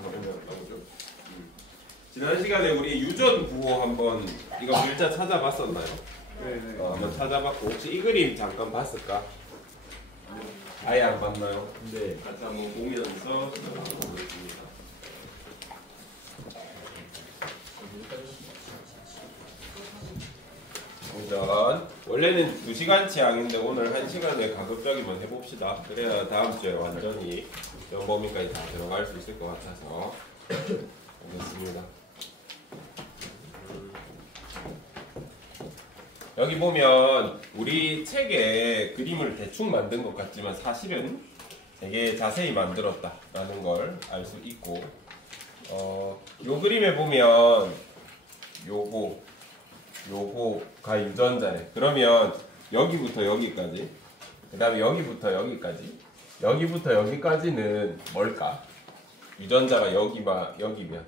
나오죠. 지난 시간에 우리 유전 구호 한번 이거 글자 찾아봤었나요? 네. 한번 찾아봤고 혹시 이 그림 잠깐 봤을까? 아예 안 봤나요? 네. 같이 한번 보면서 보겠습니다. 우선 원래는 2시간치 양인데 오늘 1시간에 가급적이면 해봅시다. 그래야 다음 주에 완전히 시험 범위까지 다 들어갈 수 있을 것 같아서 하겠습니다. 여기 보면 우리 책에 그림을 대충 만든 것 같지만 사실은 되게 자세히 만들었다라는 걸 알 수 있고 요 그림에 보면 요거가 유전자래. 그러면 여기부터 여기까지, 그 다음에 여기부터 여기까지, 여기부터 여기까지는 뭘까? 유전자가 여기면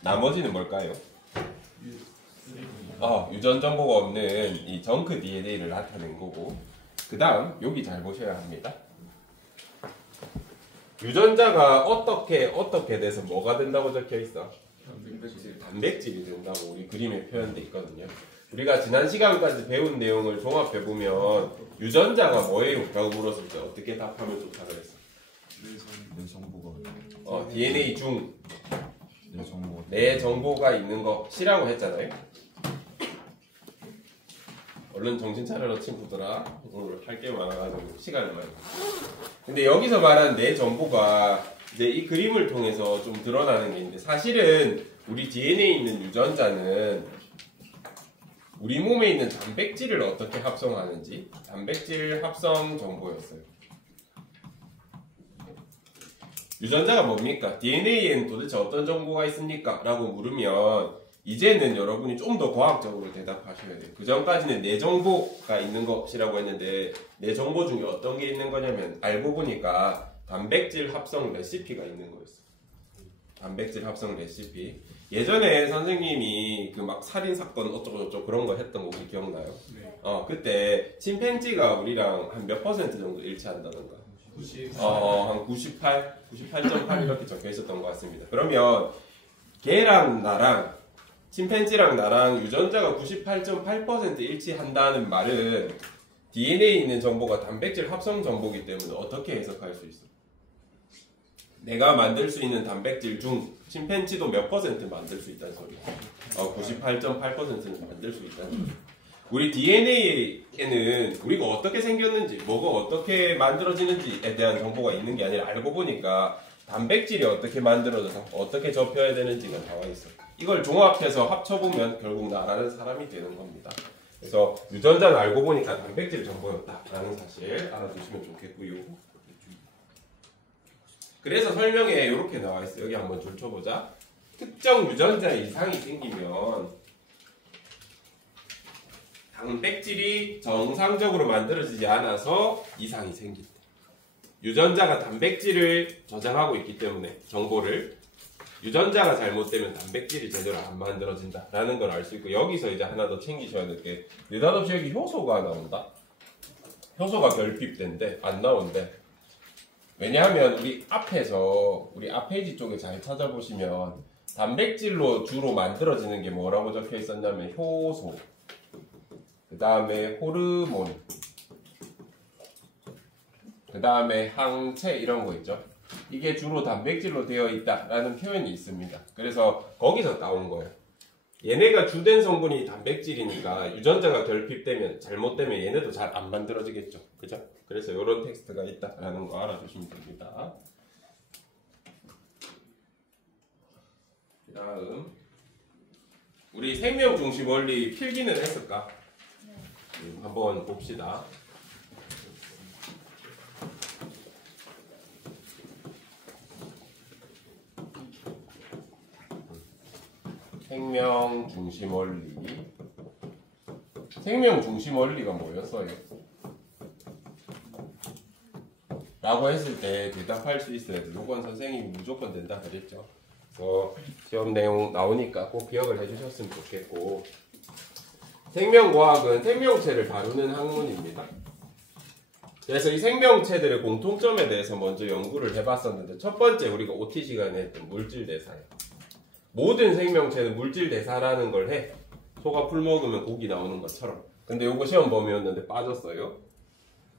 나머지는 뭘까요? 유전 정보가 없는 이 정크 DNA를 나타낸 거고, 그 다음 여기 잘 보셔야 합니다. 유전자가 어떻게 돼서 뭐가 된다고 적혀 있어? 단백질이 된다고 우리 그림에 표현되어 있거든요. 우리가 지난 시간까지 배운 내용을 종합해 보면 유전자가 뭐예요? 라고 물었을 때 어떻게 답하면 좋다고 그랬어? 내 정보가 DNA 중 내 내 정보가 있는 것이라고 했잖아요. 얼른 정신 차려라 친구들아. 오늘 할 게 많아가지고 시간을 많이. 근데 여기서 말한 내 정보가 이제 이 그림을 통해서 좀 드러나는 게 있는데, 사실은 우리 DNA에 있는 유전자는 우리 몸에 있는 단백질을 어떻게 합성하는지 단백질 합성 정보였어요. 유전자가 뭡니까? DNA에는 도대체 어떤 정보가 있습니까? 라고 물으면 이제는 여러분이 좀 더 과학적으로 대답하셔야 돼요. 그 전까지는 내 정보가 있는 것이라고 했는데 내 정보 중에 어떤 게 있는 거냐면 알고 보니까 단백질 합성 레시피가 있는 거였어요. 단백질 합성 레시피. 예전에 선생님이 그 막 살인 사건 어쩌고저쩌고 그런 거 했던 거 혹시 기억나요? 네. 그때 침팬지가 우리랑 한 몇 퍼센트 정도 일치한다던가. 한 98.8 이렇게 적혀 있었던 것 같습니다. 그러면 걔랑 나랑 침팬지랑 나랑 유전자가 98.8% 일치한다는 말은 DNA에 있는 정보가 단백질 합성 정보이기 때문에 어떻게 해석할 수 있어? 내가 만들 수 있는 단백질 중 침팬지도 몇 퍼센트 만들 수 있다는 소리야. 98.8%는 만들 수 있다는 소리야. 우리 DNA에는 우리가 어떻게 생겼는지, 뭐가 어떻게 만들어지는지에 대한 정보가 있는 게 아니라 알고 보니까 단백질이 어떻게 만들어져서 어떻게 접혀야 되는지가 나와 있어. 이걸 종합해서 합쳐보면 결국 나라는 사람이 되는 겁니다. 그래서 유전자는 알고 보니까 단백질 정보였다라는 사실 알아두시면 좋겠고요. 그래서 설명에 이렇게 나와 있어요. 여기 한번 줄 쳐보자. 특정 유전자에 이상이 생기면 단백질이 정상적으로 만들어지지 않아서 이상이 생긴다. 유전자가 단백질을 저장하고 있기 때문에 정보를, 유전자가 잘못되면 단백질이 제대로 안 만들어진다라는 걸 알 수 있고, 여기서 이제 하나 더 챙기셔야 될 게 느닷없이 여기 효소가 나온다. 효소가 결핍된대, 안 나온대. 왜냐하면 우리 앞페이지 쪽에 잘 찾아보시면 단백질로 주로 만들어지는 게 뭐라고 적혀 있었냐면 효소, 그 다음에 호르몬, 그 다음에 항체 이런 거 있죠. 이게 주로 단백질로 되어 있다라는 표현이 있습니다. 그래서 거기서 따온 거예요. 얘네가 주된 성분이 단백질이니까 유전자가 결핍되면, 잘못되면 얘네도 잘 안 만들어지겠죠. 그죠? 그래서 이런 텍스트가 있다라는 거 알아두시면 됩니다. 그 다음 우리 생명 중심 원리 필기는 했을까? 한번 봅시다. 생명 중심 원리. 생명 중심 원리가 뭐였어요? 라고 했을 때 대답할 수 있어야 돼. 요건 선생님이 무조건 된다 그랬죠. 그래서 시험 내용 나오니까 꼭 기억을 해주셨으면 좋겠고, 생명과학은 생명체를 다루는 학문입니다. 그래서 이 생명체들의 공통점에 대해서 먼저 연구를 해봤었는데 첫 번째 우리가 OT 시간에 했던 물질 대사예요. 모든 생명체는 물질 대사라는 걸 해. 소가 풀 먹으면 고기 나오는 것처럼. 근데 요거 시험 범위였는데 빠졌어요.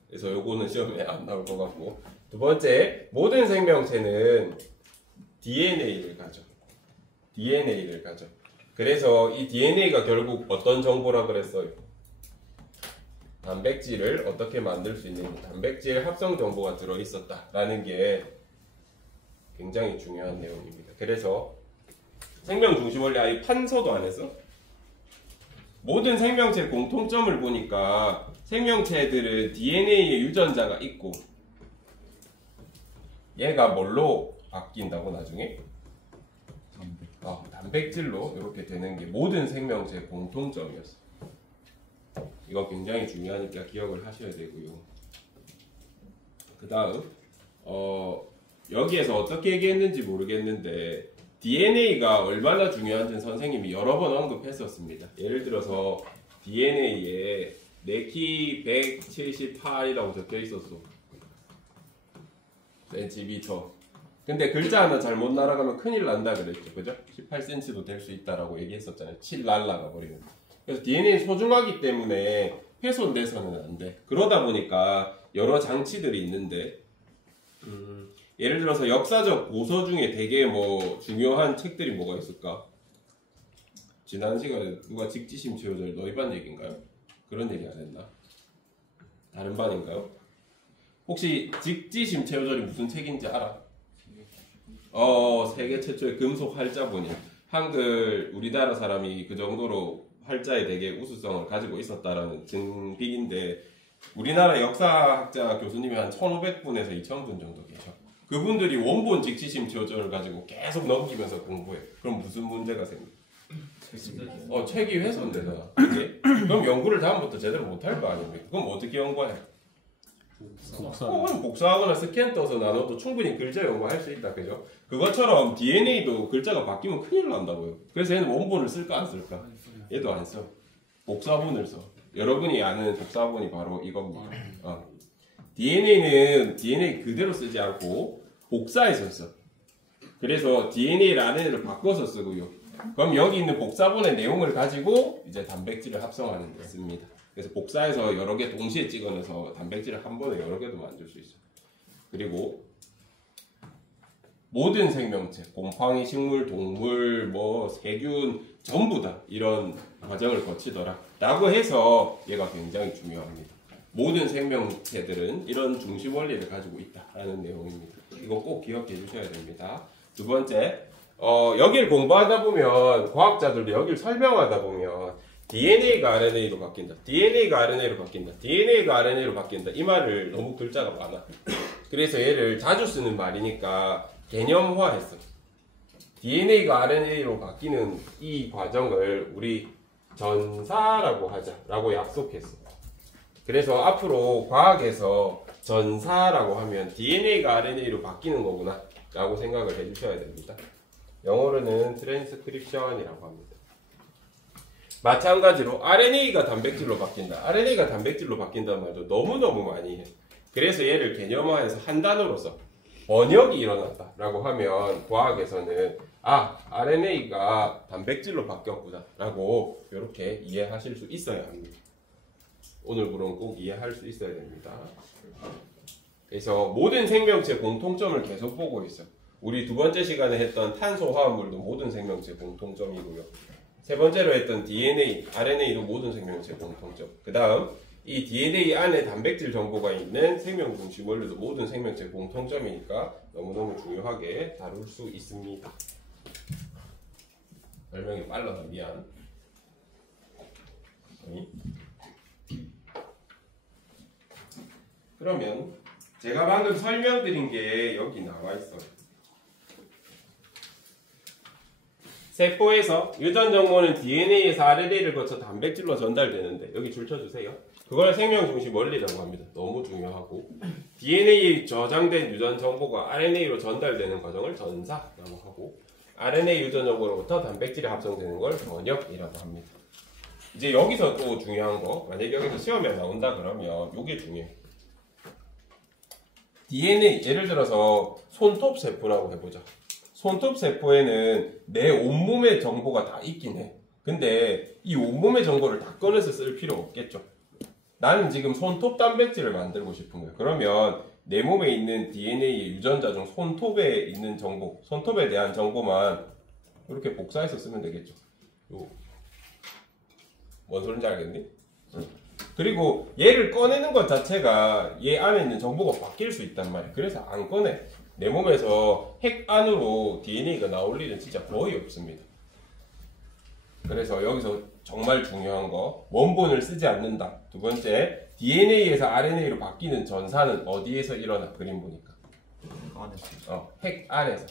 그래서 요거는 시험에 안 나올 것 같고. 두 번째, 모든 생명체는 DNA를 가져. DNA를 가져. 그래서 이 DNA가 결국 어떤 정보라 그랬어요? 단백질을 어떻게 만들 수 있는지, 단백질 합성 정보가 들어있었다라는 게 굉장히 중요한 내용입니다. 그래서 생명 중심 원리 아예 판서도 안 했어? 모든 생명체 공통점을 보니까 생명체들은 DNA의 유전자가 있고 얘가 뭘로 바뀐다고 나중에? 단백질로 이렇게 되는 게 모든 생명체의 공통점이었어. 이거 굉장히 중요하니까 기억을 하셔야 되고요. 그 다음 여기에서 어떻게 얘기했는지 모르겠는데 DNA가 얼마나 중요한지는 선생님이 여러 번 언급했었습니다. 예를 들어서 DNA에 내 키 178이라고 적혀 있었어. 센티미터. 근데 글자 하나 잘못 날아가면 큰일 난다 그랬죠. 그죠? 18cm도 될 수 있다라고 얘기했었잖아요. 7 날아가 버리면. 그래서 DNA는 소중하기 때문에 훼손돼서는 안 돼. 그러다 보니까 여러 장치들이 있는데 예를 들어서 역사적 고서 중에 되게 뭐 중요한 책들이 뭐가 있을까? 지난 시간에 누가 직지심 최우절 너희 반 얘기인가요? 그런 얘기 안 했나? 다른 반인가요? 혹시 직지심 최우절이 무슨 책인지 알아? 세계 최초의 금속 활자본이야. 한글 우리나라 사람이 그 정도로 활자에 되게 우수성을 가지고 있었다라는 증빙인데 우리나라 역사학자 교수님이 한 1500분에서 2000분 정도 계셔. 그분들이 원본 직지심 지어절을 가지고 계속 넘기면서 공부해. 그럼 무슨 문제가 생겨? 책이 훼손되잖아. 그럼 연구를 다음부터 제대로 못할 거 아닙니까? 그럼 어떻게 연구해? 복사하거나 스캔 떠서 나눠도 충분히 글자 연구할 수 있다. 그죠? 그것처럼 DNA도 글자가 바뀌면 큰일 난다고요. 그래서 얘는 원본을 쓸까 안 쓸까? 얘도 안 써. 복사본을 써. 여러분이 아는 복사본이 바로 이겁니다. DNA는 DNA 그대로 쓰지 않고 복사해서 써. 그래서 DNA를 RNA를 바꿔서 쓰고요. 그럼 여기 있는 복사본의 내용을 가지고 이제 단백질을 합성하는 데 씁니다. 그래서 복사해서 여러 개 동시에 찍어내서 단백질을 한 번에 여러 개도 만들 수 있어요. 그리고 모든 생명체, 곰팡이, 식물, 동물, 세균 전부 다 이런 과정을 거치더라 라고 해서 얘가 굉장히 중요합니다. 모든 생명체들은 이런 중심 원리를 가지고 있다라는 내용입니다. 이거 꼭 기억해 주셔야 됩니다. 두 번째, 여기를 공부하다 보면 과학자들도 여기를 설명하다 보면 DNA가 RNA로 바뀐다. DNA가 RNA로 바뀐다. DNA가 RNA로 바뀐다. 이 말을 너무 글자가 많아. 그래서 얘를 자주 쓰는 말이니까 개념화했어. DNA가 RNA로 바뀌는 이 과정을 우리 전사라고 하자라고 약속했어. 그래서 앞으로 과학에서 전사라고 하면 DNA가 RNA로 바뀌는 거구나 라고 생각을 해주셔야 됩니다. 영어로는 트랜스크립션이라고 합니다. 마찬가지로 RNA가 단백질로 바뀐다. RNA가 단백질로 바뀐다는 말도 너무너무 많이 해. 그래서 얘를 개념화해서 한 단어로서 번역이 일어났다 라고 하면 과학에서는 RNA가 단백질로 바뀌었구나 라고 이렇게 이해하실 수 있어야 합니다. 오늘 그럼 꼭 이해할 수 있어야 됩니다. 그래서 모든 생명체 공통점을 계속 보고 있어. 우리 두 번째 시간에 했던 탄소 화합물도 모든 생명체 공통점이고요. 세 번째로 했던 DNA, RNA도 모든 생명체 공통점. 그 다음 이 DNA 안에 단백질 정보가 있는 생명 중심 원리도 모든 생명체 공통점이니까 너무너무 중요하게 다룰 수 있습니다. 설명이 빨라서 미안. 그러면 제가 방금 설명드린 게 여기 나와 있어요. 세포에서 유전 정보는 DNA에서 RNA를 거쳐 단백질로 전달되는데 여기 줄 쳐주세요. 그걸 생명 중심 원리라고 합니다. 너무 중요하고 DNA에 저장된 유전 정보가 RNA로 전달되는 과정을 전사라고 하고 RNA 유전 정보로부터 단백질이 합성되는 걸 번역이라고 합니다. 이제 여기서 또 중요한 거 만약에 여기서 시험에 나온다 그러면 이게 중요해요. DNA, 예를 들어서 손톱 세포라고 해보자. 손톱 세포에는 내 온몸의 정보가 다 있긴 해. 근데 이 온몸의 정보를 다 꺼내서 쓸 필요 없겠죠. 나는 지금 손톱 단백질을 만들고 싶은 거야. 그러면 내 몸에 있는 DNA의 유전자 중 손톱에 있는 정보, 손톱에 대한 정보만 이렇게 복사해서 쓰면 되겠죠. 뭔 소린지 알겠니? 그리고 얘를 꺼내는 것 자체가 얘 안에 있는 정보가 바뀔 수 있단 말이야. 그래서 안 꺼내. 내 몸에서 핵 안으로 DNA가 나올 일은 진짜 거의 없습니다. 그래서 여기서 정말 중요한 거, 원본을 쓰지 않는다. 두 번째, DNA에서 RNA로 바뀌는 전사는 어디에서 일어나? 그림 보니까. 핵 안에서.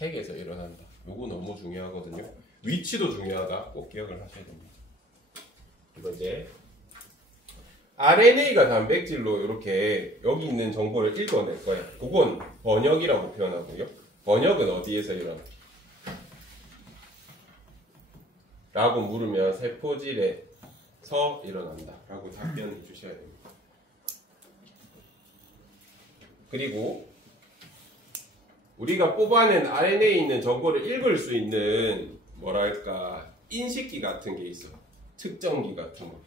핵에서 일어난다. 요거 너무 중요하거든요. 위치도 중요하다. 꼭 기억을 하셔야 됩니다. 두 번째, RNA가 단백질로 이렇게 여기 있는 정보를 읽어낼 거예요. 그건 번역이라고 표현하고요. 번역은 어디에서 일어나? 라고 물으면 세포질에서 일어난다 라고 답변해 주셔야 됩니다. 그리고 우리가 뽑아낸 RNA에 있는 정보를 읽을 수 있는 뭐랄까 인식기 같은 게 있어. 측정기 같은 거.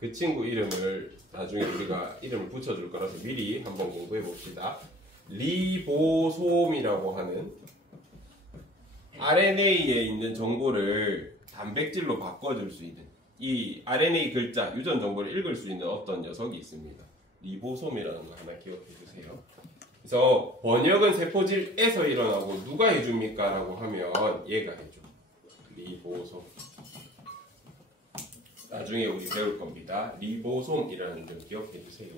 그 친구 이름을 나중에 우리가 이름을 붙여줄 거라서 미리 한번 공부해 봅시다. 리보솜이라고 하는 RNA에 있는 정보를 단백질로 바꿔줄 수 있는 이 RNA 글자, 유전 정보를 읽을 수 있는 어떤 녀석이 있습니다. 리보솜이라는 거 하나 기억해 주세요. 그래서 번역은 세포질에서 일어나고 누가 해줍니까? 라고 하면 얘가 해줘. 리보솜. 나중에 우리 배울 겁니다. 리보솜이라는 점 기억해 주세요.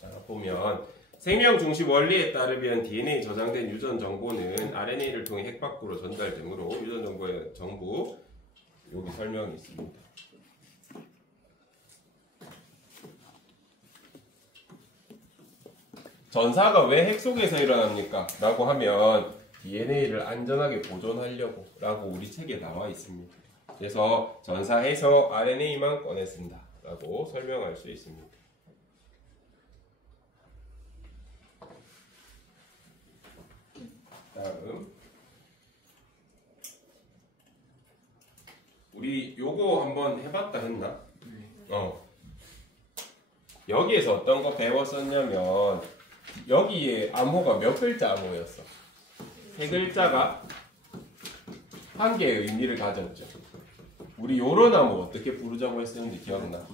자, 보면 생명 중심 원리에 따르면 DNA 저장된 유전 정보는 RNA를 통해 핵 밖으로 전달되므로 유전 정보의 전부 여기 설명이 있습니다. 전사가 왜 핵 속에서 일어납니까? 라고 하면 DNA를 안전하게 보존하려고 라고 우리 책에 나와 있습니다. 그래서 전사해서 RNA만 꺼내 쓴다 라고 설명할 수 있습니다. 다음 우리 요거 한번 해봤다 했나? 여기에서 어떤 거 배웠었냐면 여기에 암호가 몇 글자 암호였어? 세 글자가 한 개의 의미를 가졌죠. 우리 요런 암호 어떻게 부르자고 했었는지 기억나?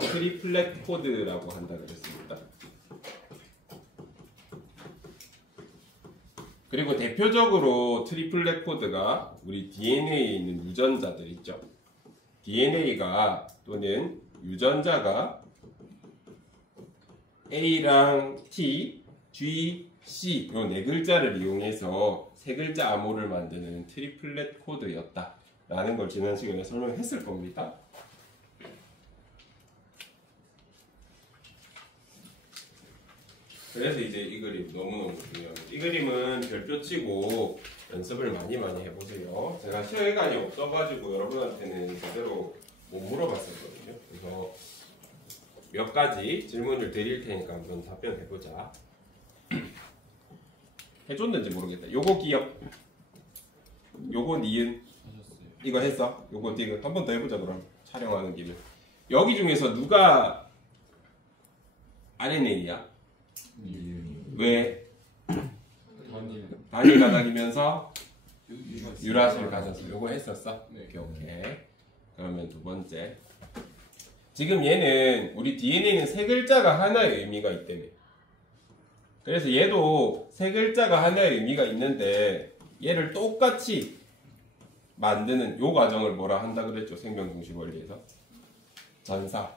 트리플렛 코드라고 한다 그랬습니다. 그리고 대표적으로 트리플렛 코드가 우리 DNA에 있는 유전자들 있죠. DNA가 또는 유전자가 A랑 T, G, C 요 네 글자를 이용해서 세 글자 암호를 만드는 트리플렛 코드였다 라는 걸 지난 시간에 설명했을 겁니다. 그래서 이제 이 그림 너무너무 중요합니다. 이 그림은 별표 치고 연습을 많이 해보세요. 제가 시간이 없어가지고 여러분한테는 제대로 못 물어봤었거든요. 그래서 몇 가지 질문을 드릴 테니까 한번 답변해보자. 해줬는지 모르겠다. 요거 기억. 요거 니은. 이거 했어? 요거 디귿. 한 번 더 해보자 그럼. 촬영하는 김에. 여기 중에서 누가 RNA야? 왜? 단위가 다니면서 유라시를 가졌어. 요거 했었어? 네. 오케이. 그러면 두 번째. 지금 얘는 우리 DNA는 세 글자가 하나의 의미가 있다며. 그래서 얘도 세 글자가 하나의 의미가 있는데 얘를 똑같이 만드는 요 과정을 뭐라 한다 그랬죠? 생명중심 원리에서 전사.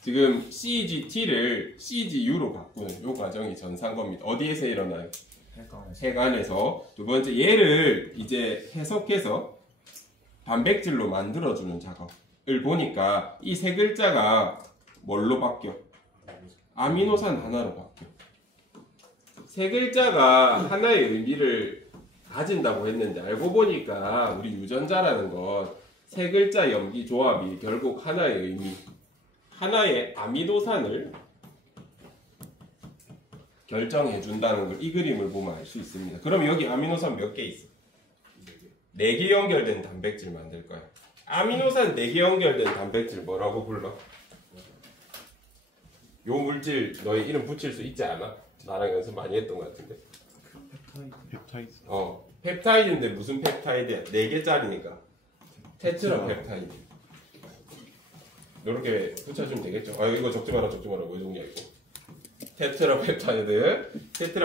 지금 CGT를 CGU로 바꾸는 요 과정이 전사인 겁니다. 어디에서 일어나요? 핵 안에서. 두 번째, 얘를 이제 해석해서 단백질로 만들어주는 작업을 보니까 이 세 글자가 뭘로 바뀌어? 아미노산 하나로 바뀌어. 세 글자가 하나의 의미를 가진다고 했는데 알고 보니까 우리 유전자라는 것 세 글자 염기 조합이 결국 하나의 의미, 하나의 아미노산을 결정해 준다는 걸 이 그림을 보면 알 수 있습니다. 그럼 여기 아미노산 몇 개 있어? 4개 연결된 단백질 만들 거야. 아미노산 4개 연결된 단백질 뭐라고 불러? 요 물질 너의 이름 붙일 수 있지 않아? 나랑 연습 많이 했던 것 같은데. 펩타이드. 펩타이드인데 무슨 펩타이드야? 4개짜리니까. 테트라 펩타이드. 이렇게 붙여주면 되겠죠? 이거 적지 마라, 외동이야, 이거. 테트라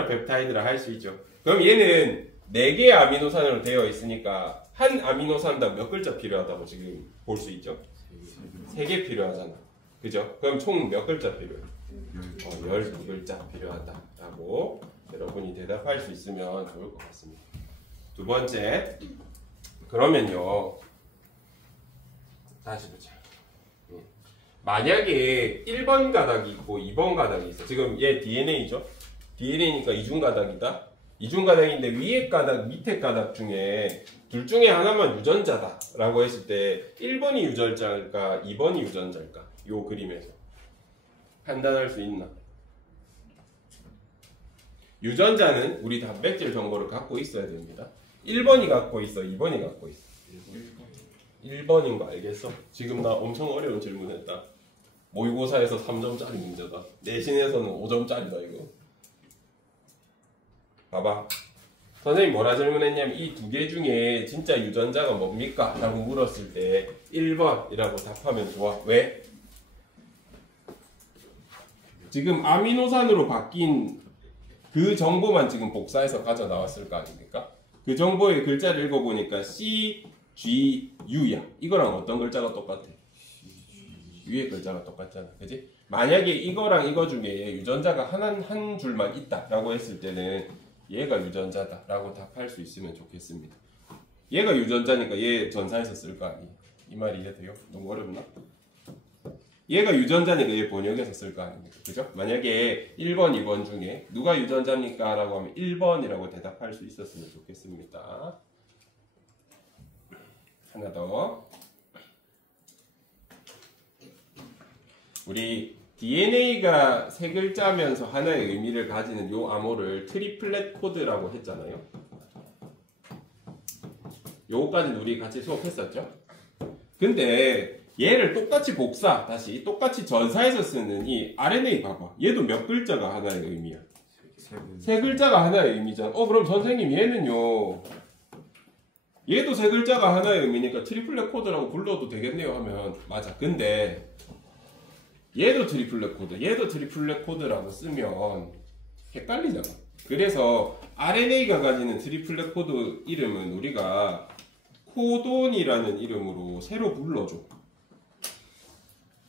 펩타이드라 할 수 있죠. 그럼 얘는 4개의 아미노산으로 되어 있으니까 한 아미노산당 몇 글자 필요하다고 지금 볼 수 있죠? 3개 필요하잖아. 그죠? 그럼 총 몇 글자 필요해? 12글자 필요하다라고 여러분이 대답할 수 있으면 좋을 것 같습니다. 두 번째, 그러면요. 다시 보자. 만약에 1번 가닥이 있고 2번 가닥이 있어. 지금 얘 DNA죠? DNA니까 이중가닥이다. 이중가닥인데 위에 가닥, 밑에 가닥 중에 둘 중에 하나만 유전자다 라고 했을 때 1번이 유전자일까 2번이 유전자일까? 요 그림에서 판단할 수 있나? 유전자는 우리 단백질 정보를 갖고 있어야 됩니다. 1번이 갖고 있어, 2번이 갖고 있어. 1번인 거 알겠어? 지금 나 엄청 어려운 질문했다. 모의고사에서 3점짜리 문제다. 내신에서는 5점짜리다 이거. 봐봐. 선생님이 뭐라 질문했냐면 이 두 개 중에 진짜 유전자가 뭡니까? 라고 물었을 때 1번이라고 답하면 좋아. 왜? 지금 아미노산으로 바뀐 그 정보만 지금 복사해서 가져 나왔을 거 아닙니까? 그 정보의 글자를 읽어보니까 C, G, U야. 이거랑 어떤 글자가 똑같아? 위에 글자가 똑같잖아. 그지? 만약에 이거랑 이거 중에 유전자가 한 줄만 있다라고 했을 때는 얘가 유전자다라고 답할 수 있으면 좋겠습니다. 얘가 유전자니까 얘 전사해서 쓸 거 아니에요. 이 말이 이해돼요? 너무 어렵나? 얘가 유전자니까 얘 번역해서 쓸 거 아닙니까? 그죠? 만약에 1번, 2번 중에 누가 유전자입니까? 라고 하면 1번이라고 대답할 수 있었으면 좋겠습니다. 하나 더. 우리 DNA가 세 글자면서 하나의 의미를 가지는 요 암호를 트리플렛 코드라고 했잖아요. 요거까지는 우리 같이 수업했었죠? 근데 얘를 똑같이 다시 똑같이 전사해서 쓰는 이 RNA 봐봐. 얘도 몇 글자가 하나의 의미야? 세 글자가 하나의 의미잖아. 그럼 선생님 얘는요. 얘도 세 글자가 하나의 의미니까 트리플렛 코드라고 불러도 되겠네요 하면 맞아. 근데 얘도 트리플렛 코드라고 쓰면 헷갈리잖아. 그래서 RNA가 가지는 트리플렛 코드 이름은 우리가 코돈이라는 이름으로 새로 불러줘.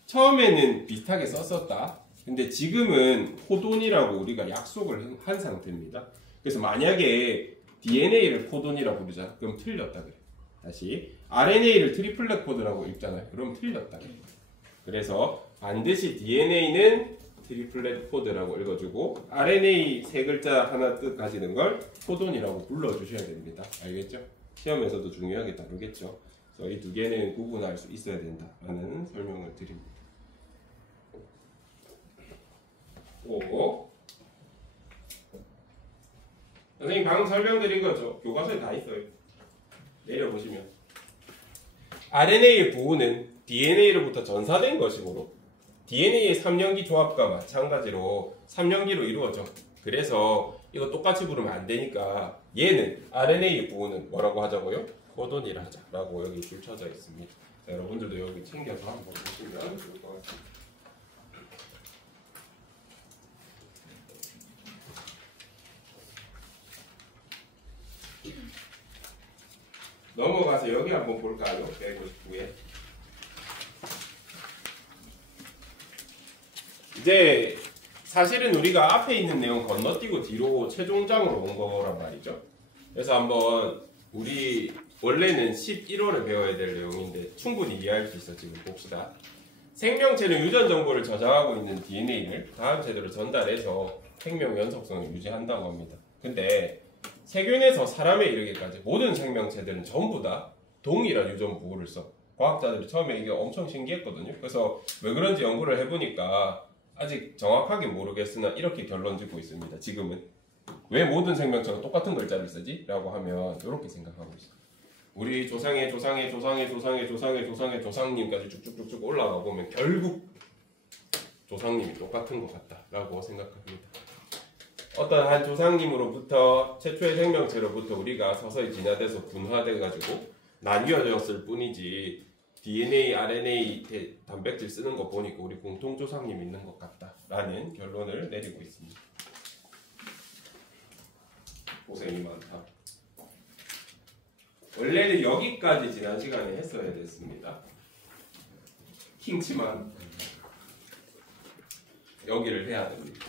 처음에는 비슷하게 썼었다. 근데 지금은 코돈이라고 우리가 약속을 한 상태입니다. 그래서 만약에 DNA를 코돈이라고 부르자. 그럼 틀렸다 그래. 다시 RNA를 트리플렛 코드라고 읽잖아요. 그럼 틀렸다 그래. 그래서 반드시 DNA는 트리플렛 코드라고 읽어주고 RNA 세 글자 하나 뜻 가지는 걸 코돈이라고 불러주셔야 됩니다. 알겠죠? 시험에서도 중요하게 다루겠죠. 그래서 이 두 개는 구분할 수 있어야 된다라는 설명을 드립니다. 오. 선생님 방금 설명드린 거죠. 교과서에 다 있어요. 내려보시면 RNA의 부호는 DNA로부터 전사된 것이므로 DNA의 3연기 조합과 마찬가지로 3연기로 이루어져. 그래서 이거 똑같이 부르면 안 되니까 얘는 RNA의 부호는 뭐라고 하자고요? 코돈이라 하자라고 여기 줄쳐져 있습니다. 자, 여러분들도 여기 챙겨서 한번 보시면 좋을 것 같습니다. 넘어가서 여기 한번 볼까요? 159에. 이제 사실은 우리가 앞에 있는 내용 건너뛰고 뒤로 최종장으로 온 거란 말이죠. 그래서 한번 우리 원래는 11호를 배워야 될 내용인데 충분히 이해할 수 있어. 지금 봅시다. 생명체는 유전 정보를 저장하고 있는 DNA를 다음 세대로 전달해서 생명 연속성을 유지한다고 합니다. 근데 세균에서 사람에 이르기까지 모든 생명체들은 전부 다 동일한 유전 부호를 써. 과학자들이 처음에 이게 엄청 신기했거든요. 그래서 왜 그런지 연구를 해보니까 아직 정확하게 모르겠으나 이렇게 결론 짓고 있습니다. 지금은 왜 모든 생명체가 똑같은 글자를 쓰지? 라고 하면 이렇게 생각하고 있어요. 우리 조상의 조상님까지 쭉쭉쭉쭉 올라가 보면 결국 조상님이 똑같은 것 같다라고 생각합니다. 어떤 한 조상님으로부터 최초의 생명체로부터 우리가 서서히 진화돼서 분화돼가지고 나뉘어졌을 뿐이지 DNA, RNA, 단백질 쓰는 거 보니까 우리 공통 조상님 있는 것 같다라는 결론을 내리고 있습니다. 고생이 많다. 원래는 여기까지 지난 시간에 했어야 됐습니다. 킹치만 여기를 해야 됩니다.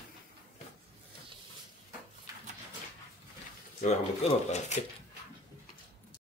여기 한번 끊었다 할게.